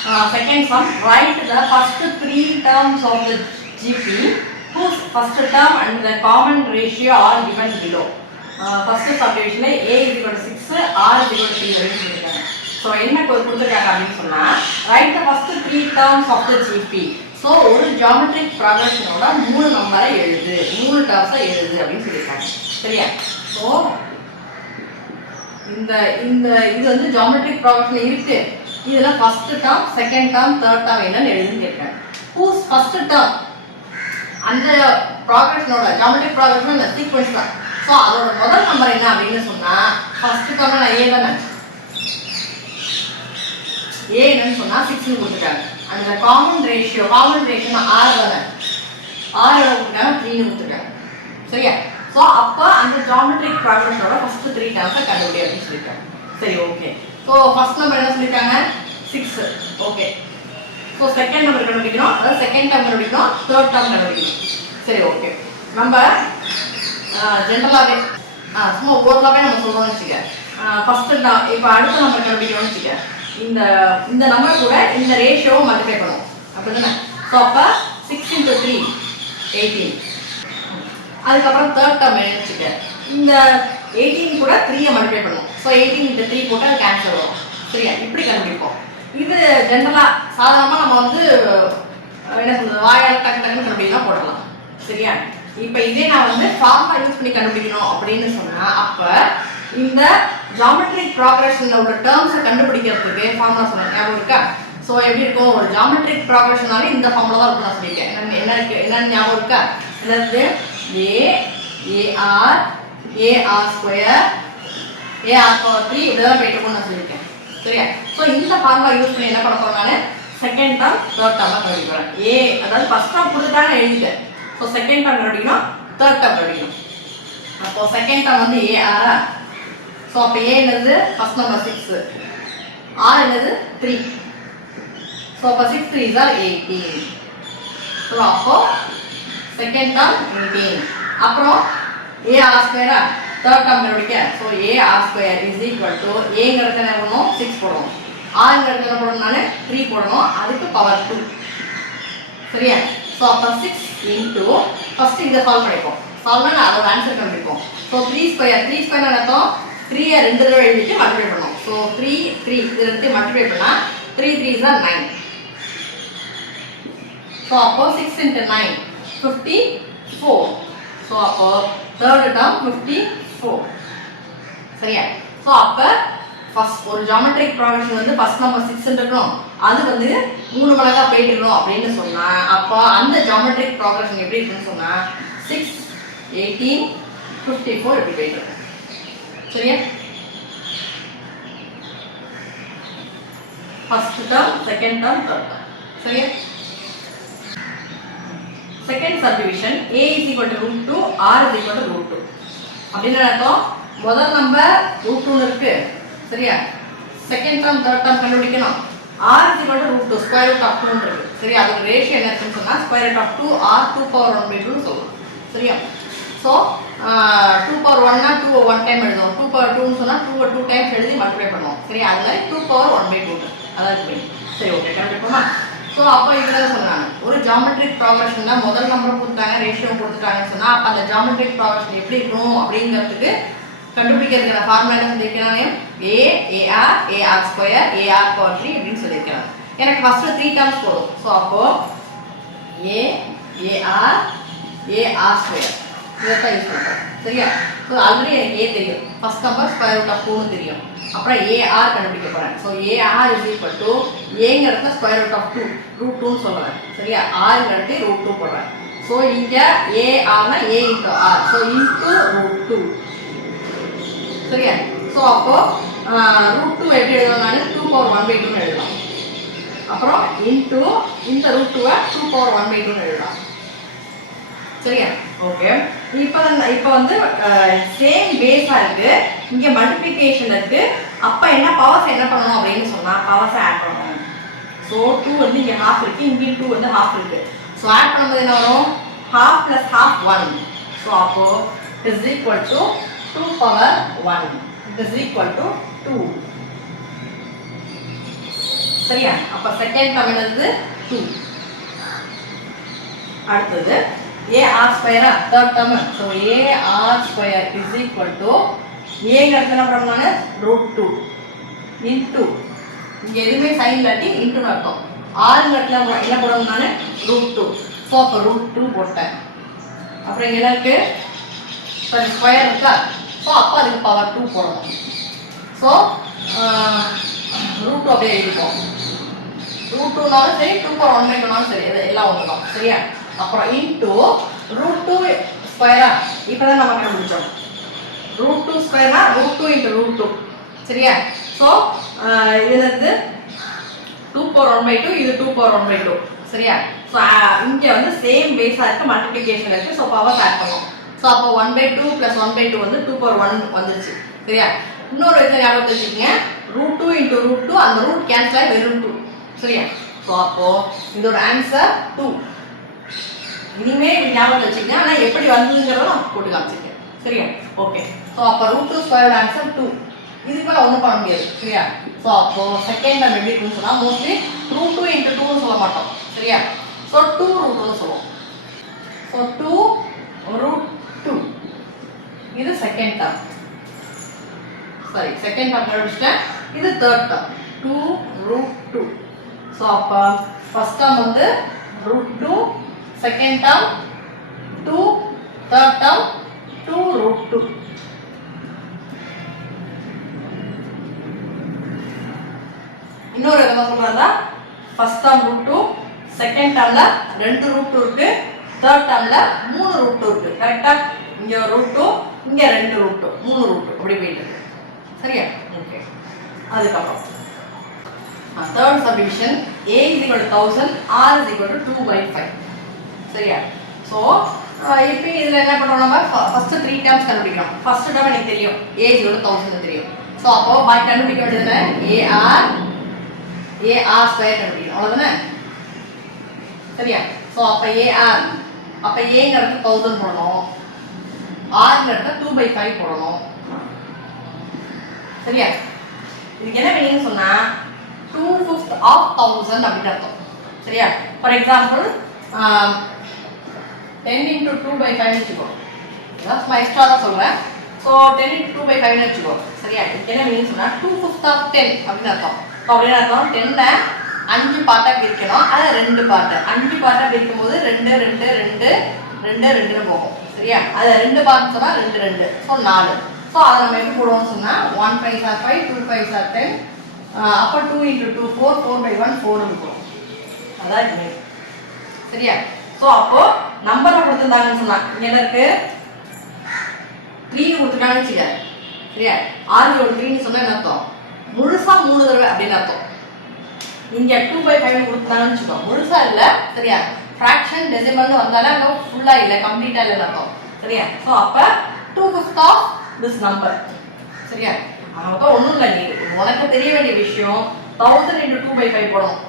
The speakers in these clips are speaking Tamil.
Second sum, write the first three terms of the GP whose first term and the common ratio are given below. First subdivision A is equal to 6, R is equal to 3 வரைக்கும் சொல்லிருக்காங்க. ஸோ என்ன கொடுத்துருக்காங்க அப்படின்னு சொன்னால் write the first three terms of the GP. So ஒரு ஜியாமெட்ரிக் ப்ராக்ரஷனோட 3 நம்பரை எழுது, 3 டேர்ம்ஸை எழுது அப்படின்னு சொல்லியிருக்காங்க. சரியா? ஸோ இந்த இந்த இது வந்து ஜியாமெட்ரிக் ப்ராக்ரஷன் இருக்கு. இதில் first term, second term, third term என்னன்னு எழுதுன்னு கேட்குறேன். ஹூஸ் ஃபர்ஸ்ட் டேர்ம் அந்த ப்ராக்ரஷனோட ஜியாமெட்ரிக் ப்ராக்ரஷன் இந்த சீக்வன்ஸ் தான். ஸோ அதோட முதல் நம்பர் என்ன அப்படின்னு சொன்னால் ஃபர்ஸ்ட் டேர்ம் நான் ஏ தானே, ஏ என்னன்னு சொன்னால் 6ன்னு கொடுத்துட்டாங்க. அந்த காமன் ரேஷியோ ஆர் தானே, ஆர் எவ்வளோ கொடுத்துட்டாங்க, 3ன்னு கொடுத்துருக்காங்க. சரியா? ஸோ அப்போ அந்த ஜியாமெட்ரிக் ப்ராக்ரஷனோட ஃபர்ஸ்ட் 3 டேர்ம்ஸை கண்டுபிடி அப்படின்னு சொல்லியிருக்காங்க. சரி, ஓகே. ஸோ ஃபர்ஸ்ட் நம்பர் என்ன சொல்லியிருக்காங்க, 6. ஓகே. ஸோ செகண்ட் நம்பர் கண்டுபிடிக்கணும், அதாவது செகண்ட் டேர்ம் கண்டுபிடிக்கணும், தேர்ட் டேர்ம் கண்டுபிடிக்கணும். சரி, ஓகே. நம்ம ஜென்ரலாகவே சும்மா ஓரளவே நம்ம சொல்கிறோம்னு வச்சுக்க. ஃபர்ஸ்ட் இப்போ அடுத்த நம்பர் கண்டுபிடிக்கணும்னு வச்சுக்க. இந்த நம்பர் கூட இந்த ரேஷியோவை மல்டிப்ளை பண்ணுவோம், அப்படி தானே? ஸோ அப்போ 6 × 3 18. அதுக்கப்புறம் தேர்ட் டேர்ம் என்னன்னு வச்சுக்க. இந்த 18 கூட 3 மல்டிப்ளை பண்ணுவோம். ஸோ 18 × 3 போட்டால் அது கேன்சல் வரும். சரியா? இப்படி கண்டுபிடிப்போம். இது ஜென்ரலாக சாதாரணமாக நம்ம வந்து என்ன சொல்றது, வாயால் டக்கு டக்குன்னு கண்டுபிடிக்கலாம் போடலாம். சரியா? இப்போ இதே நான் வந்து ஃபார்முலா யூஸ் பண்ணி கண்டுபிடிக்கணும் அப்படின்னு சொன்னால் அப்போ இந்த ஜியாமெட்ரிக் ப்ராக்ரஷனில் உள்ள டேர்ம்ஸை கண்டுபிடிக்கிறதுக்கு ஃபார்முலா சொன்னேன், ஞாபகம் இருக்கா? ஸோ எப்படி இருக்கும், ஒரு ஜியாமெட்ரிக் ப்ராக்ரஷனாலே இந்த ஃபார்முலா தான் இருக்கும் நான் சொல்லியிருக்கேன். என்னன்னு ஞாபகம் இருக்கா? என்னது, ஏஆர் ஸ்கொயர் ஏஆர் பவர் 3 இப்படிதான் போயிட்டு இருக்கும்னு நான் சொல்லியிருக்கேன். சரியா? ஸோ இந்த ஃபார்முலா யூஸ் பண்ணி என்ன பண்ண போகிறேன், நான் செகண்ட் டேர்ம் தேர்ட் டேர்ம் கண்டுபிடிக்கிறேன். அதாவது ஃபர்ஸ்ட் டேர்ம் கொடுத்துட்டாங்க எழுதிட்டேன். ஸோ செகண்ட் டேர்ம் கண்டுபிடிக்கணும், தேர்ட் டேர்ம் கண்டுபிடிக்கணும். அப்போ செகண்ட் டேர்ம் வந்து ஏஆரா. ஸோ அப்போ ஏ என்னது, ஃபர்ஸ்ட் நம்பர் 6, ஆர் என்னது 3. ஸோ அப்போ 6 3s are 18. ஸோ அப்போ செகண்ட் டேர்ம் 18. அப்புறம் ஏஆர் ஸ்கொயரா, தேர்ட் டேர்ம் கண்டுபிடிக்க. So AR square is equal to ஏங்கிறது என்ன பண்ணணும், 6 போடணும், ஆருங்கிறது என்ன போடணும், நான் 3 போடணும், அதுக்கு பவர் 2. சரியா? ஸோ அப்போ 6 இன்ட்டு ஃபர்ஸ்ட் இதை சால்வ் பண்ணிப்போம். சால்வ் பண்ணால் அதோட ஆன்சர் கண்டுபிடிப்போம். ஸோ 3 ஸ்கொயர் அர்த்தம் 3 2 தடவை எழுதிட்டு மல்டிப்ளை பண்ணணும். ஸோ 3 இது ரெண்டு மல்டிப்ளை பண்ணால் 3 3s are 9. ஸோ அப்போ 6 × 9 54. ஸோ அப்போ தேர்ட் டேர்ம் 54. சரியா? ஸோ அப்போ ஃபர்ஸ்ட் ஒரு ஜியாமெட்ரிக் ப்ராக்ரஷன் வந்து ஃபர்ஸ்ட் நம்பர் 6 இருக்கணும், அது வந்து 3 மடங்கா போயிட்டு இருக்கணும் அப்படின்னு சொன்னா அப்போ அந்த ஜியாமெட்ரிக் ப்ராக்ரஷன் எப்படி இருக்குன்னு சொன்னா 6 18 54 இப்படி போயிட்டு இருக்கும். சரியா? First term, second term, third term. சரியா? Second subdivision A is equal to √2, R is equal to √2. அப்படின்னு அர்த்தம் முதல் நம்பர் √2 இருக்கு. சரியா? செகண்ட் டேர்ம் தேர்ட் டேர்ம் கண்டுபிடிக்கணும். R is equal to √2, square root of 2 இருக்கு. சரியா? அதோட ரேஷியோ என்ன இருக்குன்னு சொன்னா square root of 2 R 2 power 1/2 சொல்லுவோம். சரியா? ஸோ 2 power 1னா 2 1 டைம் எழுதுவோம். 2 power 2ன்னு சொன்னால் 2 2 டைம்ஸ் எழுதி மல்டிப்ளை பண்ணுவோம். சரியா? அது மாதிரி 2 power 1/2 அதாவது. சரி, ஓகே, கண்டுபிடிப்போமா? ஸோ அப்போ இதில் சொன்னாங்க ஒரு ஜியாமெட்ரிக் ப்ராக்ரஷன்னா முதல் நம்பர் கொடுத்தாங்க, ரேஷியோ கொடுத்துட்டாங்கன்னு சொன்னால் அப்போ அந்த ஜியாமெட்ரிக் ப்ராக்ரஷன் எப்படி இருக்கும் அப்படிங்கிறதுக்கு கண்டுபிடிக்கிறதுக்கான ஃபார்முலா என்ன சொல்லியிருக்கிறானே, ஏஆர் ஸ்கொயர் ஏஆர் பவர் 3 அப்படின்னு சொல்லியிருக்கிறாங்க. எனக்கு ஃபர்ஸ்ட் 3 டேர்ம்ஸ் போதும். ஸோ அப்போ ஏஆர் ஸ்கொயர் இதைத்தான் யூஸ் பண்ணுறோம். சரியா? ஸோ ஆல்ரெடி எனக்கு தெரியும், first number square root of 2ன்னு தெரியும். அப்புறம் ஏஆர் கண்டுபிடிக்க போகிறேன். So AR is equal to ஏங்கிறதுல ஸ்கொயர் ரூட் ஆஃப் 2 √2ன்னு சொல்கிறேன். சரியா? ஆருங்கிறது √2 போடுறேன். ஸோ இங்கே ஏஆர்னா A × R. So into √2. சரியா? ஸோ அப்போ √2 எப்படி எழுதலாம், நான் 2 power 1/2 எழுதலாம். அப்புறம் இன்ட்டு இந்த √2 2 power 1/2 எழுதலாம். சரியா? ஓகே. இப்போ வந்து சேம் பேஸா இருக்கு, இங்க மல்டிப்ளிகேஷன் இருக்கு. அப்ப என்ன பவர்ஸ் என்ன பண்ணணும் அப்படின்னு சொன்னா பவர்ஸ் ஆட் பண்ணணும். ஸோ 2 வந்து இங்க ஹாஃப் இருக்கு, இங்க 2 வந்து ஹாஃப் இருக்கு. ஸோ ஆட் பண்ணும்போது என்ன வரும், half plus half 1. ஸோ அப்போ is equal to 2 power 1. It is equal to 2. சரியா? அப்போ செகண்ட் டேர்ம் என்னது 2. அடுத்தது AR ஸ்கொயரா third term. So AR square is equal to ஏங்க இடத்துல என்ன பண்ணணும் √2 இன்டூ இங்கே எதுவுமே சைன் இல்லாட்டி இன்டூன்னு அர்த்தம். ஆறுங்க இடத்துல என்ன போடணும் நான் √2. ஸோ அப்போ √2 போட்டேன். அப்புறம் இங்கே என்ன இருக்கு சாரி ஸ்கொயர் இருக்கா. ஸோ அப்போ அதுக்கு பவர் 2 போடணும். ஸோ √2 அப்படியே எழுதிப்போம். √2னாலும் சரி 2/1/2னாலும் சரி எல்லாம் ஒன்று தான் சரியா. அப்புறம் இன்டூ √2 ஸ்கொயரா இப்போ தான் நம்ம கண்டுபிடிச்சோம். √2 ஸ்கொயர்னா √2 × √2 சரியா. ஸோ இதுலேருந்து 2/1/2 இது 2/1/2 சரியா. ஸோ இங்கே வந்து சேம் பேஸாக இருக்குது மல்டிப்ளிகேஷன் இருக்குது. ஸோ பவர் ஆட் பண்ணுவோம். ஸோ அப்போ 1/2 + 1/2 வந்து 2/1 வந்துருச்சு சரியா. இன்னொரு விதத்தில் ஞாபகத்தை வச்சுக்கோங்க √2 × √2 அந்த ரூட் கேன்சல் ஆகி வெறும் 2 சரியா. ஸோ அப்போது இதோட ஆன்சர் 2. இனிமே ஞாபகத்தை வச்சுக்கோங்க. ஆனால் எப்படி வந்ததுங்கிறத நான் போட்டு காமிச்சிருக்கேன் சரியா. ஓகே. ஸோ அப்போ √2 ஸ்கொயரோட ஆன்சர் 2. இதுக்கு மேலே ஒன்றும் பண்ண முடியாது சரியா. ஸோ அப்போது செகண்ட் டைம் எப்படி இருக்குன்னு சொன்னால் மோஸ்ட்லி √2 × 2ன்னு சொல்ல மாட்டோம் சரியா. ஸோ 2√2ன்னு சொல்லுவோம். ஸோ 2√2 இது second term. Sorry second term கண்டுபிடிச்சிட்டேன். இது தேர்ட் டேர்ம் 2√2. ஸோ அப்போ ஃபர்ஸ்ட் டேர்ம் வந்து √2 செகண்ட் டேர்ம் 2 தேர்ட் டேர்ம் 2√2. இன்னொரு என்ன சொல்றதா ஃபர்ஸ்ட் டேர்ம் √2 செகண்ட் டேர்ம்ல 2 √2 இருக்கு தேர்ட் டேர்ம்ல 3 √2 இருக்கு கரெக்ட்டா. இங்க ஒரு √2 இங்க 2 √2 3 √2 அப்படி போயிட்டு இருக்கு சரியா. ஓகே. அதுக்கப்புறம் தேர்ட் சப்டிவிஷன் A = 1000 R = 2/5 சரியா. ஸோ இப்போ இதில் என்ன பண்ணுறோம் நம்ம ஃபர்ஸ்ட் 3 டேர்ம்ஸ் கண்டுபிடிக்கிறோம். ஃபர்ஸ்ட் டேர்ம் எனக்கு தெரியும் A = 1000 தெரியும். ஸோ அப்போ பாக்கி கண்டுபிடிக்க வேண்டியது AR ஸ்கொயர் கண்டுபிடிக்கணும் அவ்வளோதானே சரியா. ஸோ அப்போ அப்போ ஏங்கிறது 1000 போடணும். ஆறுங்கிறத 2/5 போடணும் சரியா. இதுக்கு என்ன மீனிங் சொன்னால் 2/5 of 1000 அப்படின்னு அர்த்தம் சரியா. ஃபார் எக்ஸாம்பிள் 10 × 2/5 வச்சுக்கோ. இதான் சும்மா எக்ஸ்ட்ரா தான் சொல்கிறேன். ஸோ 10 × 2/5 வச்சுக்கோ சரியா. இதுக்கு என்ன மீனிங் சொன்னால் 2/5 of 10 அப்படின்னு அர்த்தம். ஸோ அப்படின்னு அர்த்தம் 10 5 பார்ட்டாக பிரிக்கணும். அது 2 பார்ட்டு 5 பார்ட்டாக பிரிக்கும் போது 2 2 2 2 2ன்னு போகும் சரியா. அது 2 பார்ட் சொன்னால் 2 2 ஸோ 4. ஸோ அதை நம்ம எப்படி போடுவோம்னு சொன்னால் 1 5 are 5 2 5 are 10 அப்போ 2 × 2 4 4/1 4 இருக்கும். அதான் இது சரியா. ஸோ அப்போ நம்பரை கொடுத்துருந்தாங்கன்னு சொன்னா இங்கே என்ன இருக்கு 3 கொடுத்துருக்காங்கன்னு வச்சுக்க சரியா. 6 ஒரு 3ன்னு சொன்னா என்ன அர்த்தம் முழுசா 3 தடவை அப்படின்னு அர்த்தம். இங்கே 2/5 கொடுத்துருந்தாங்கன்னு வச்சுக்கோ முழுசா இல்லை சரியா. ஃப்ராக்ஷன் டெசிமல்னு வந்தாலே அங்கே ஃபுல்லாக இல்லை கம்ப்ளீட்டாக இல்லைன்னு அர்த்தம் சரியா. ஸோ அப்போ 2/5 of this number சரியா. அப்போ ஒன்றும் இல்லை நீ உனக்கு தெரிய வேண்டிய விஷயம் 1000 × 2/5 போடணும்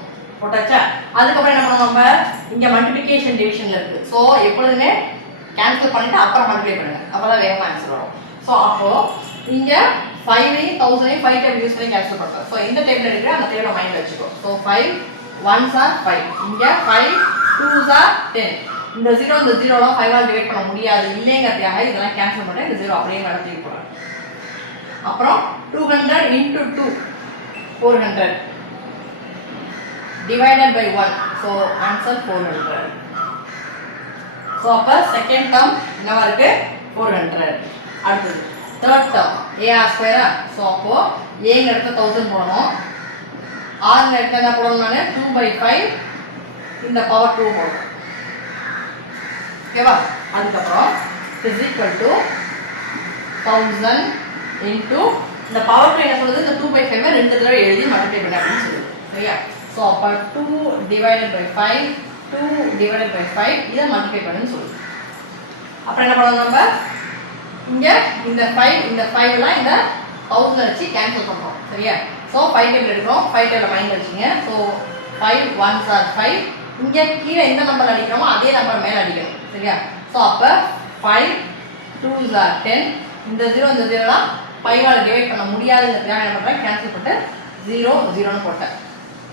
போட்டாச்சா. அதுக்கப்புறம் என்ன பண்ணணும் நம்ம இங்கே மல்டிப்ளிகேஷன் டிவிஷனில் இருக்குது. ஸோ எப்பொழுதுமே கேன்சல் பண்ணிவிட்டு அப்புறம் மல்டிப்ளை பண்ணுங்கள் அப்போ தான் வேகமாக ஆன்சர் வரும். ஸோ அப்போது இங்கே 5ஐயும் 1000ஐயும் 5 டைம் யூஸ் பண்ணி கேன்சல் பண்ணுறோம். ஸோ இந்த டேபிள் எடுக்கிற அந்த டேபிளை மைண்டில் வச்சுக்கோ. ஸோ 5 1s are 5 இங்கே 5 2s are 10. இந்த 0 இந்த 0லாம் 5ஆல் டிவைட் பண்ண முடியாது இல்லைங்கிறதுக்காக இதெல்லாம் கேன்சல் பண்ணுறேன். இந்த 0 அப்படியே மேலே தூக்கி போடுறேன். அப்புறம் 200 × 2 400 divided by 1. So answer 400. So அப்போ செகண்ட் டேர்ம் என்னவா இருக்கு 400. அடுத்தது தேர்ட் டேர்ம் AR ஸ்கொயரா. ஸோ அப்போ ஏங்கிறத 1000 போடணும். ஆறுங்க இடத்துல என்ன போடணும் நான் 2/5 இந்த பவர் 2 போடணும் ஓகேவா. அதுக்கப்புறம் is equal to 1000 into இந்த பவர் 2 என்ன சொல்லுது இந்த 2/5 ரெண்டு தடவை எழுதி மல்டிப்ளை பண்ண அப்படின்னு சொல்லுது சரியா. ஸோ அப்போ 2 divided by 5 2 divided by 5 இதை மல்டிப்ளை பண்ணுன்னு சொல்லுது. அப்புறம் என்ன பண்ணணும் நம்ம இங்கே இந்த 5லாம் இந்த 1000 வச்சு கேன்சல் பண்ணுறோம் சரியா. ஸோ 5 டேபிள் எடுக்கிறோம். 5 டேபிள் மைண்ட் வச்சுங்க. ஸோ 5 1s are 5 இங்கே கீழே எந்த நம்பர் அடிக்கிறோமோ அதே நம்பர் மேலே அடிக்கணும் சரியா. ஸோ அப்போ 5 2s are 10 இந்த 0 இந்த 0லாம் 5ஆல் டிவைட் பண்ண முடியாதுங்கிறதுக்காக என்ன பண்ணுறேன் கேன்சல் பண்ணிட்டு 0 0ன்னு போட்டேன்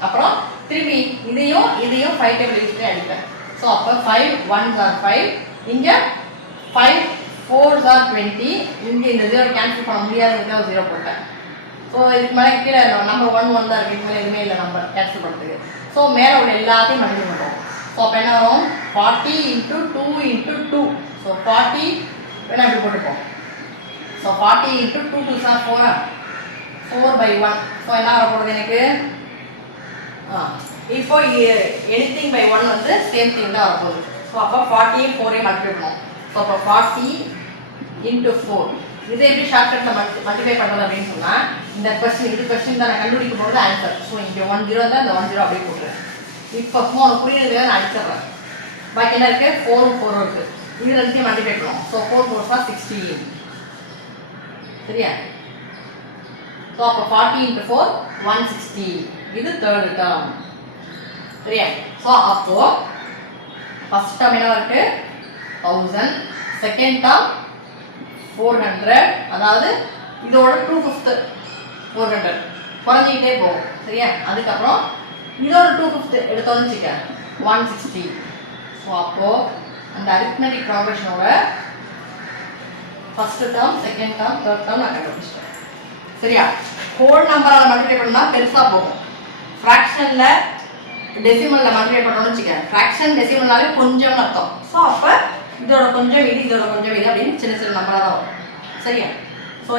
அப்புறம் திரும்பி இதையும் 5 டேபிள் யூஸ் அடிப்பேன். ஸோ அப்போ 5 1s are 5, இங்கே 5 4s are 20, இங்கே இந்த 0 கேன்சல் பண்ண முடியாதுன்னு ஒரு 0 போட்டேன். ஸோ இதுக்கு மேலே கீழே நம்பர் 1 1 தான் இருக்குது, இதுக்கு மேலே எதுவுமே இல்லை நம்பர் கேன்சல் பண்ணுறதுக்கு. ஸோ மேலே உள்ள எல்லாத்தையும் மல்டிப்ளை பண்ணுறோம். ஸோ அப்போ என்ன வரும் 40 × 2 × 2. ஸோ 40 வேணா இப்படி போட்டுப்போம். So 40 × 2 2s are 4, 4/1. ஸோ என்ன வர போகிறது எனக்கு இப்போ எனிதிங் பை 1 வந்து சேம் திங் தான் வரப்போகுது. ஸோ அப்போ 40 4 மல்டிப்ளை பண்ணுவோம். ஸோ அப்போ 40 × 4 இதை எப்படி ஷார்ட்கட்டில் மல்டிப்ளை பண்ணுறது அப்படின்னு சொன்னால் இந்த கொஸ்டின் தான் நான் கண்டுபிடிக்க போகிறது ஆன்சர். ஸோ இங்கே 1 0 தான், இந்த 1 0 அப்படியே போட்டுருவேன். இப்போ உனக்கு புரியுறதுக்காக நான் அடிச்சிடுறேன். பாக்கி என்ன இருக்குது 4 4 இருக்குது, இது ரெண்டுத்தையும் மல்டிப்ளை பண்ணுவோம். ஸோ 4 4 16 சரியா. ஸோ அப்போ 40 × 4 160, இது தேர்ட் டேர்ம் சரியா. ஸோ அப்போ ஃபர்ஸ்ட் டேர்ம் என்ன இருக்கு 1000, செகண்ட் டேர்ம் 400, அதாவது இதோட 2/5 400 குறைஞ்சிக்கிட்டே போகும் சரியா. அதுக்கப்புறம் இதோட 2/5 எடுத்தோன்னு வச்சுக்க 160. ஸோ அப்போ அந்த அரித்மெட்டிக் ப்ராக்ரஷனோட first term second term third term நான் கண்டுபிடிச்சிட்டேன் சரியா. ஹோல் நம்பரால் மல்டிப்ளை பண்ணால் பெருசாக போகும். ஃப்ராக்ஷனில் டெசிமலில் மல்டிப்ளை பண்ணோன்னு வச்சுக்க, ஃப்ராக்ஷன் டெசிமல்னாலே கொஞ்சம்னு அர்த்தம். ஸோ அப்போ இதோட கொஞ்சம் இது இதோட கொஞ்சம் இது அப்படின்னு சின்ன சின்ன நம்பராக தான் வரும் சரியா. ஸோ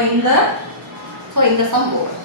இந்த சம் போகும்.